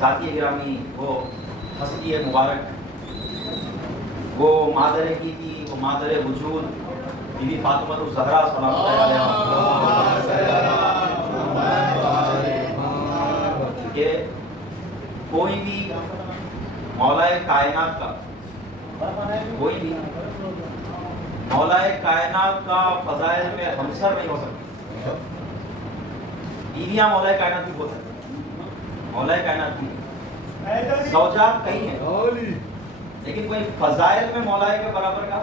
ذاتی گرامی وہ ہستی مبارک وہ مادر کی تھی وہ مادر وجود بی بی فاطمہ الزہرا سلام اللہ علیہا کہ کوئی بھی مولا کائنات کا فضائل میں ہمسر نہیں ہو سکتا. بیویاں مولا کائنات کی ہوتا ہے، مولا کائنات کی زوجات کئی ہیں لیکن کوئی فضائل میں مولا کے برابر کا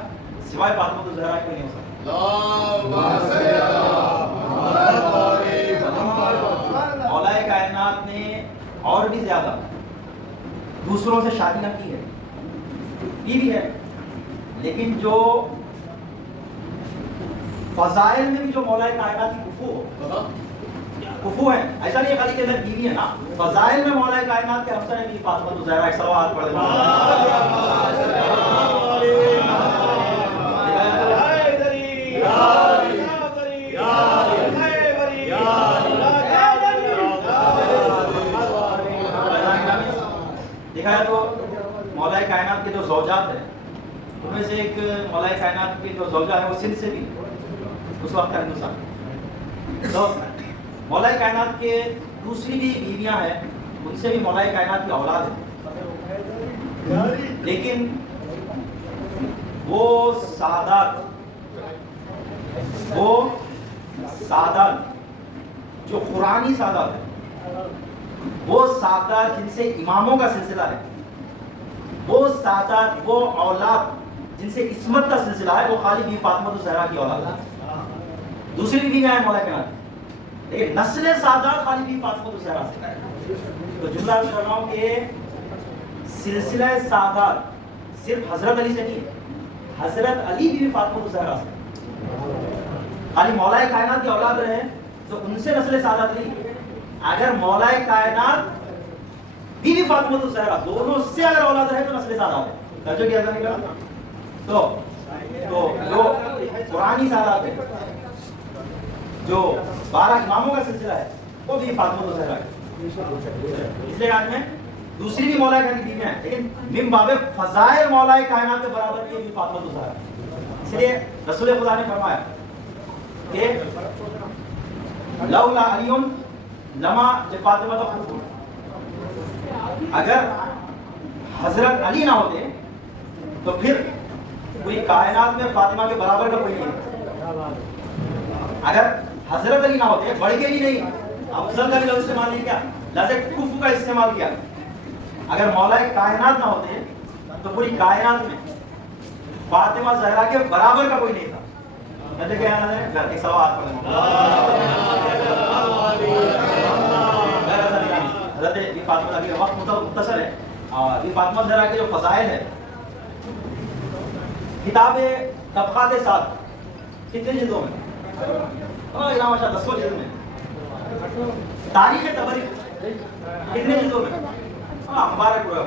سوائے فاطمہ الزہرا کوئی نہیں ہو سکتا. مولا کائنات نے اور بھی زیادہ دوسروں سے شادیاں کی ہے، بیوی ہے، لیکن جو فضائل میں بھی جو مولا کائنات کی کفو ہے، ایسا نہیں خالی کہ اندر بیوی ہے نا، فضائل میں مولا کائنات کے ہمسر ہیں بھی فاطمہ الزہرا. ایک سوال پڑھ دیں. دیکھا ہے تو مولا کائنات کے جو زوجات ہیں ان میں سے ایک مولا کائنات کی جو زوجہ ہے وہ سندھ سے بھی اس وقت کا ہندوستان. تو مولا کائنات کے دوسری بھی بیویاں ہیں، ان سے بھی مولا کائنات کی اولاد ہے، لیکن وہ سادات جو قرآنی سادات ہیں، وہ سادات جن سے اماموں کا سلسلہ ہے، وہ سادات، وہ اولاد جن سے عصمت کا سلسلہ ہے، وہ خالی بھی فاطمہ الزہرا کی اولاد ہے. دوسری بھی بیویاں ہیں مولا کائنات، لیکن نسل سادات خالی بھی فاطمہ الزہرا سے. تو جملہ شرعوں کے سلسلہ سادات صرف حضرت علی سے نہیں ہے، حضرت علی بھی فاطمہ الزہرا سے. خالی مولا کائنات کی اولاد رہے تو ان سے نسل سادات نہیں. اگر مولا کائنات بھی فاطمہ الزہرا دونوں سے اگر اولاد رہے تو نسل سادات ہے. توجہ کیا جانے کا تو جو قرآنی سادات ہے، جو 12 اماموں کا سلسلہ ہے، وہ بھی فاطمہ الزہرا ہے. اس لیے آج میں دوسری بھی مولا کائنات کی بیویاں ہیں، لیکن من باب فضائل مولا کائنات کے برابر کی بھی فاطمہ الزہرا ہے. اس لیے رسول خدا نے فرمایا کہ لولا علی لما فاطمہ خفو، اگر حضرت علی نہ ہوتے تو پھر کوئی کائنات میں فاطمہ کے برابر کا کوئی نہیں. اگر حضرت علی نہ ہوتے، بڑھ کے بھی نہیں، افضل کا بھی لفظ استعمال نہیں کیا، لفظ کفو کا استعمال کیا. اگر مولا کائنات نہ ہوتے تو پوری کائنات میں فاطمہ زہرا کے برابر کا کوئی نہیں تھا. ایک سوال حضرت فاطمہ کا وقت مختصر ہے، اور فاطمہ زہرا کے جو فضائل ہے، کتاب طبقات سات کتنے جلدوں میں؟ ماشاء 10 جلد میں. تاریخ طبری کتنے جلدوں میں؟ مبارک ہوا.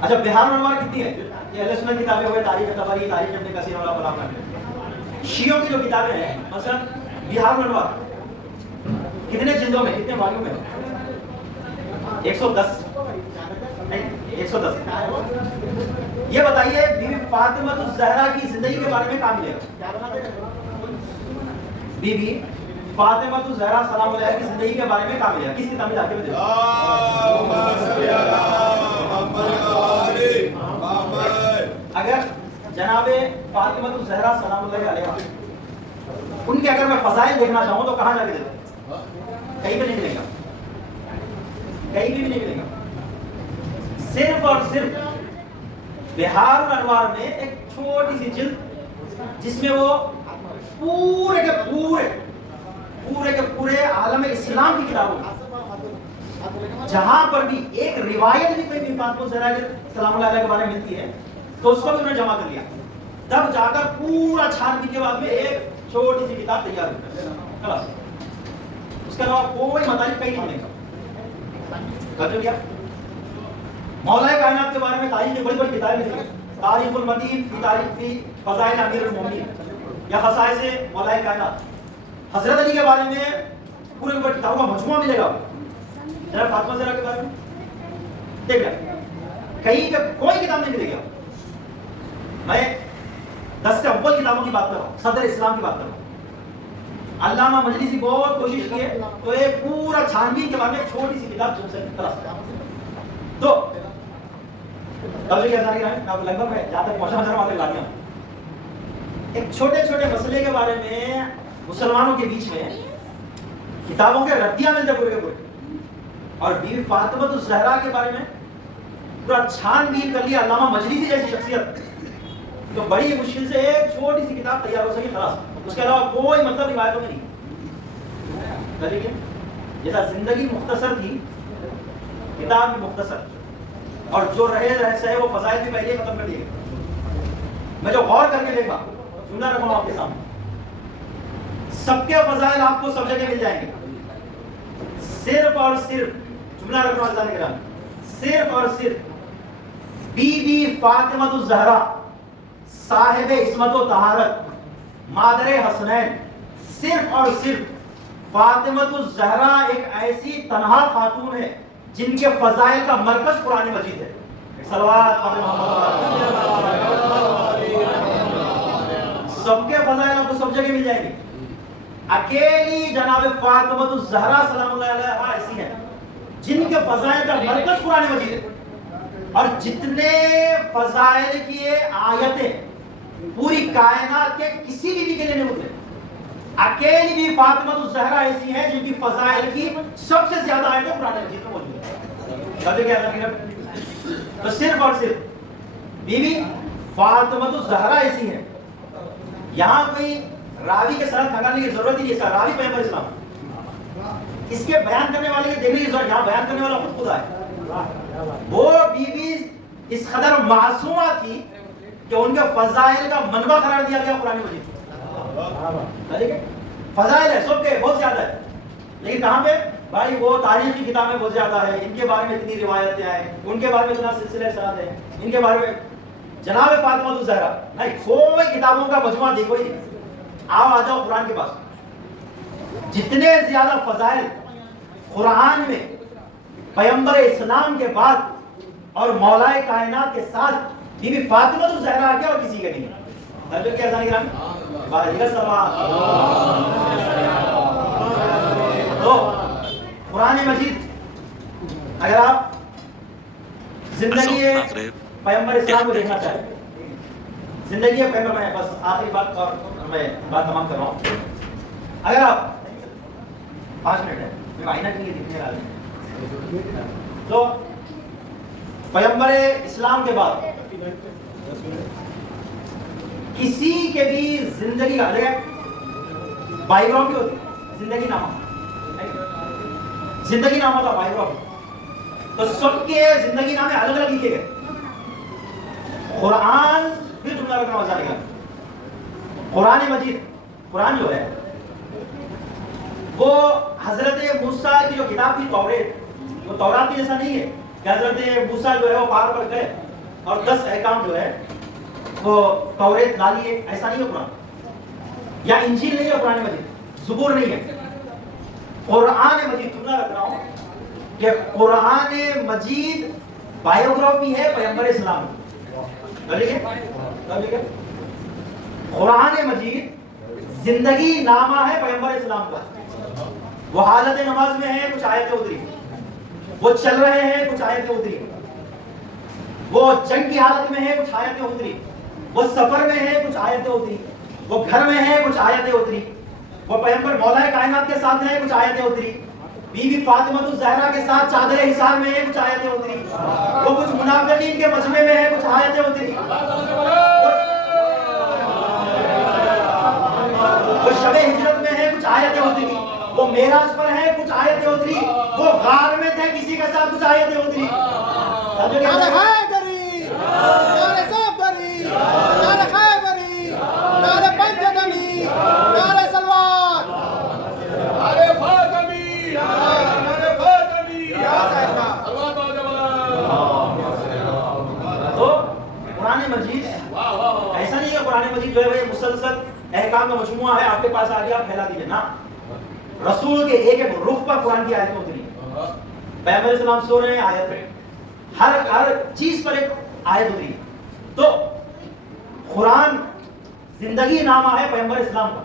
اچھا بہار الانوار کتنی ہے؟ یہ اہل سنت کتابیں ہوئے، تاریخ طبری، تاریخ ابن کثیر والا بنا کر. شیعوں کی جو کتابیں ہیں مثلا بہار الانوار کتنے جلدوں میں، کتنے والیوم میں؟ 110. یہ بتائیے بی بی فاطمہ الزہرا کی زندگی کے بارے میں کہاں ملے گا؟ بی بی فاطمہ الزہرا سلام اللہ علیہا کی زندگی کے بارے میں کہاں ملے گا؟ کس کتاب میں جا کے ملے گا؟ اگر جناب فاطمہ الزہرا سلام اللہ علیہا ان کے اگر میں فضائل دیکھنا چاہوں تو کہاں جا کے دیکھوں؟ کہیں پہ نہیں ملے گا، کہیں بھی نہیں ملے گا. صرف اور صرف بہار الانوار میں ایک چھوٹی سی جلد جس میں وہ پورے کے پورے عالم اسلام کی کتابوں جہاں پر بھی ایک روایت بھی کوئی فاطمہ الزہرا سلام اللہ علیہا کے بارے میں ملتی ہے تو اس کو بھی انہوں نے جمع کر لیا. تب جا کر پورا چھان بین کے بعد میں ایک چھوٹی سی کتاب تیار ہوئی. اس کے علاوہ کوئی مطالب کہیں نہیں ملے گا. کیا مولا کائنات کے بارے میں تاریخ کی بڑی بڑی کتابیں لکھی ہیں. تاریخ المدین فی تاریخ فی فضائل امیر المومنین یا خصائص مولا کائنات. حضرت علی کے بارے میں پورے کتابوں کا مجموعہ ملے گا. ذرا فاطمہ زہرا کے بارے میں دیکھ لیں، کہیں پہ کوئی کتاب نہیں ملے گی. میں 10 سے اول کتابوں کی بات کر رہا ہوں، صدر اسلام کی بات کر رہا ہوں. علامہ مجلسی بہت کوشش کی ہے تو ایک پورا چھانبین کے بارے میں ایک چھوٹی سی کتاب چن سکتے تو لگ بھگ میں جہاں تک پہنچنا چاہ رہا ہوں لایا ایک چھوٹے چھوٹے مسئلے کے بارے میں مسلمانوں کے بیچ میں کتابوں کے ردیاں ملتے پورے کے پورے، اور بیوی فاطمہ الزہرا کے بارے میں پورا چھان بین کر لیا علامہ مجلسی جیسی شخصیت، تو بڑی مشکل سے ایک چھوٹی سی کتاب تیار ہو سکی خلاص، اس کے علاوہ کوئی مطلب روایتوں میں نہیں. جیسا زندگی مختصر تھی کتاب بھی مختصر، اور جو رہے سہے وہ فضائل بھی پہلے ختم کر دیے. میں جو غور کر کے دیکھا جملہ رکھا ہوں آپ کے سامنے، سب کے فضائل آپ کو سب جگہ مل جائیں گے، صرف اور صرف جملہ رکھنا جانے کے صرف اور صرف بی بی فاطمہ الزہرا صاحب عصمت و طہارت مادر حسنین، صرف اور صرف فاطمہ الزہرا ایک ایسی تنہا خاتون ہے جن کے فضائل کا مرکز قرآن مجید ہے. سب کے فضائل آپ کو سب جگہ مل جائیں گے، اکیلی جناب فاطمہ الزہرا سلام اللہ علیہا ایسی ہیں جن کے فضائل کا مرکز قرآن مجید ہے، اور جتنے فضائل کی آیتیں پوری کائنات کے کسی بھی کے لیے نہیں اترے، اکیلی بھی فاطمہ الزہرا ایسی ہیں جن کی فضائل کی سب سے زیادہ آیتیں قرآن مجید میں موجود ہیں. تو صرف اور صرف بی بی فاطمہ الزہرا ایسی ہیں. یہاں کوئی راوی کے ساتھ کھنگانے کی ضرورت ہی نہیں، اس کا راوی پیغمبر اسلام، اس کے بیان کرنے والے کے دیکھنے کی ضرورت، یہاں بیان کرنے والا خود خدا ہے. وہ بی بی اس قدر معصومہ تھی کہ ان کے فضائل کا منبع قرار دیا گیا قرآن مجید. فضائل ہے سب کے بہت زیادہ ہے، لیکن کہاں پہ بھائی وہ تاریخی کتابیں بہت زیادہ ہے، ان کے بارے میں اتنی روایتیں ہیں، ان کے بارے میں اتنا سلسلہ سرات ہے، ان کے بارے میں جناب فاطمہ الزہرا نہیں، کوئی کتابوں کا مجموعہ دیکھو ہی نہیں. آ جاؤ قرآن کے پاس، جتنے زیادہ فضائل قرآن میں پیغمبر اسلام کے بعد اور مولا کائنات کے ساتھ بی بی فاطمہ الزہرا کیا اور کسی کے نہیں. تو قرآن مجید اگر آپ زندگی پیغمبر اسلام کو دیکھنا چاہیں، زندگی پیغمبر، میں بس آخری بات اور میں بات تمام کر رہا ہوں. اگر آپ 5 منٹ ہے آئینہ کے لیے دکھنے والے، تو پیغمبر اسلام کے بعد کسی کے بھی زندگی کا بائیوگرافی ہوتی، زندگی نامہ تھا بائیوگرافی، تو سب کے زندگی نامے الگ الگ لکھے گئے. قرآن بھی جملہ رکھنا ہو جائے گا، قرآن مجید، قرآن جو ہے وہ حضرت موسیٰ کی جو کتاب تھی توریت، وہ تورات کی جیسا نہیں ہے کہ حضرت موسیٰ جو ہے وہ پہاڑ پر گئے اور 10 احکام جو ہے وہ توریت ڈالیے، ایسا نہیں ہے قرآن. یا انجیل نہیں ہے قرآن مجید، زبور نہیں ہے، قرآن مجید. جملہ رکھ رہا ہوں کہ قرآن مجید بائیوگرافی ہے پیغمبر اسلام. قرآن مجید زندگی نامہ ہے پیغمبر اسلام کا. وہ حالت نماز میں ہے، کچھ آیتیں اتری، وہ چل رہے ہیں، کچھ آیتیں اتری، وہ جنگ کی حالت میں ہے، کچھ آیتیں اتری، وہ سفر میں ہے، کچھ آیتیں اتری، وہ گھر میں ہے، کچھ آیتیں اتری، وہ پیغمبر مولا کائنات کے ساتھ ہے، کچھ آیتیں اتری، بی بی فاطمہ الزہرا کے ساتھ چادر حصار میں ہے، کچھ آیتیں اتری، وہ کچھ منافقین کے مجمع میں ہے، کچھ آیتیں اتری، وہ شب ہجرت میں ہے، کچھ آیتیں اتری، وہ معراج پر ہے، کچھ آیتیں اتری، وہ غار میں تھے کسی کے ساتھ، کچھ آیتیں اتری. ایسا نہیں ہے قرآن مجید جو ہے مسلسل احکام کا مجموعہ ہے، آپ کے پاس آ گیا آپ پھیلا دیجیے نا. رسول کے ایک ایک رخ پر قرآن کی آیتیں اتری. پیغمبر علیہ السلام سو رہے ہیں، آیت ہے، ہر چیز پر ایک آیت اتری. تو قرآن زندگی نامہ ہے پیغمبر اسلام کا.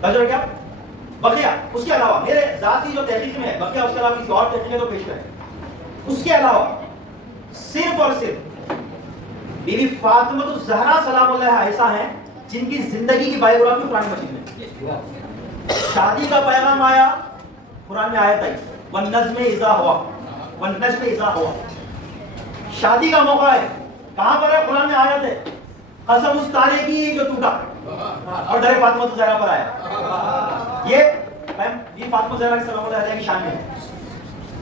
توجہ کیا بقیہ اس کے علاوہ میرے ذاتی جو تحقیق میں ہے، بقیہ اس کے علاوہ کسی اور تحقیق تو پیش کریں. اس کے علاوہ صرف اور صرف بی بی فاطمہ الزہرا سلام اللہ ایسا ہیں جن کی زندگی کی بایوگرافی قرآن مجید میں. شادی کا پیغام آیا، قرآن میں آیت آئی والنجم اذا ہوا، والنجم اذا ہوا. شادی کا موقع ہے، کہاں پر ہے؟ قرآن میں آیت ہے قسم اس تارے کی جو ٹوٹا، اور در فاطمہ الزہرا پر آیا. یہ فاطمہ الزہرا سلام اللہ علیہ کی شان میں ہے.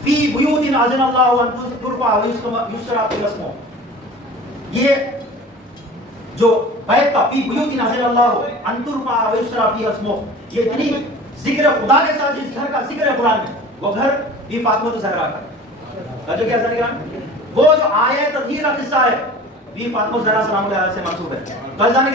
فی بیوت اذن اللہ ان ترفع ویذکر فیہا اسمہ. یہ جو بیت کا فی بیوت اذن اللہ ان ترفع ویذکر فیہا اسمہ، یہ اتنی ذکر خدا کے ساتھ جس گھر کا ذکر ہے قرآن میں، وہ گھر بھی فاطمہ الزہرا کا. جو کیا سر وہ جو آیت تطہیر کا قصہ ہے بھی فاطمہ الزہرا سلام اللہ علیہ سے منسوب ہے. تو جانے